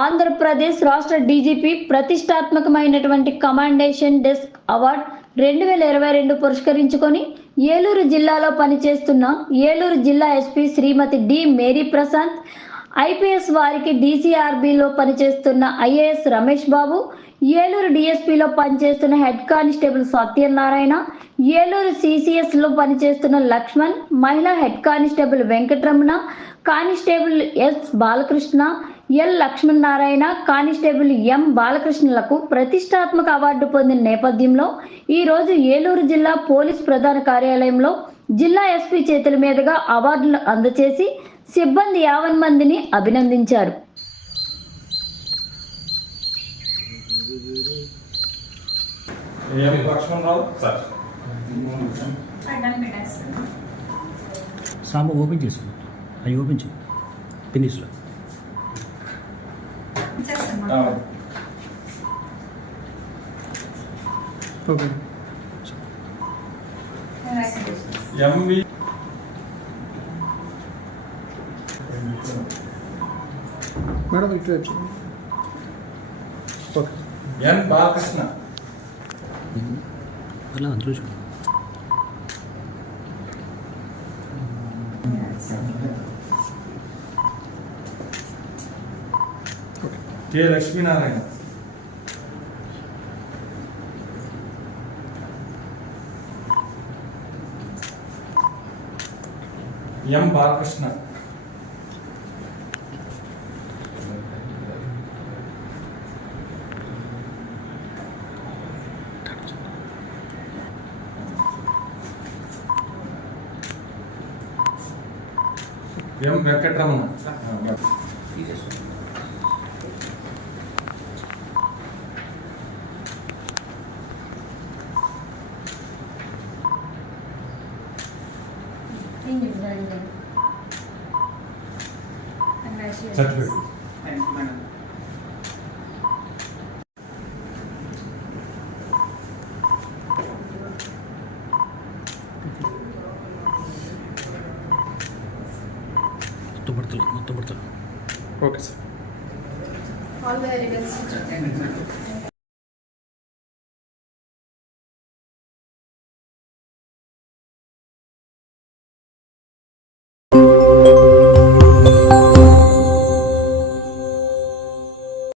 ఆంధ్రప్రదేశ్ రాష్ట్ర డీజీపీ ప్రతిష్టాత్మకమైనటువంటి commendation desk award 2022 పురస్కరించుకొని ఏలూరు జిల్లాలో పనిచేస్తున్న ఏలూరు జిల్లా SP Shrimati D Mary Prashanth, IPS వారికి డీసీఆర్బీలో పనిచేస్తున్న ఐఏఎస్ రమేష్ బాబు, ఏలూరు డిఎస్పీలో పనిచేస్తున్న హెడ్ కానిస్టేబుల్ సత్యనారాయణ, ఏలూరు సిసిఎస్లో పనిచేస్తున్న లక్ష్మణ్, మహిళా head constable Venkataramana, constable S Balakrishna, L Lakshminarayana, constable M బాలకృష్ణలకు ప్రతిష్టాత్మక అవార్డు పొందిన నేపథ్యంలో ఈరోజు ఏలూరు జిల్లా పోలీస్ ప్రధాన కార్యాలయంలో జిల్లా ఎస్పీ చేతుల మీదుగా అవార్డులు అందజేసి సిబ్బంది 50 మందిని అభినందించారు. సాంబ ఓపెన్ చేసి అవి ఓపెన్ చేయి ఫినిష్లో ఓకే మేడం ఇటు వచ్చింది. ఓకే ఎన్ బాలకృష్ణ అలా అందులో చూడు. K Lakshminarayana, M Balakrishna, M Venkataramana, certificate మొత్తం పడతలు okay sir. All the very best.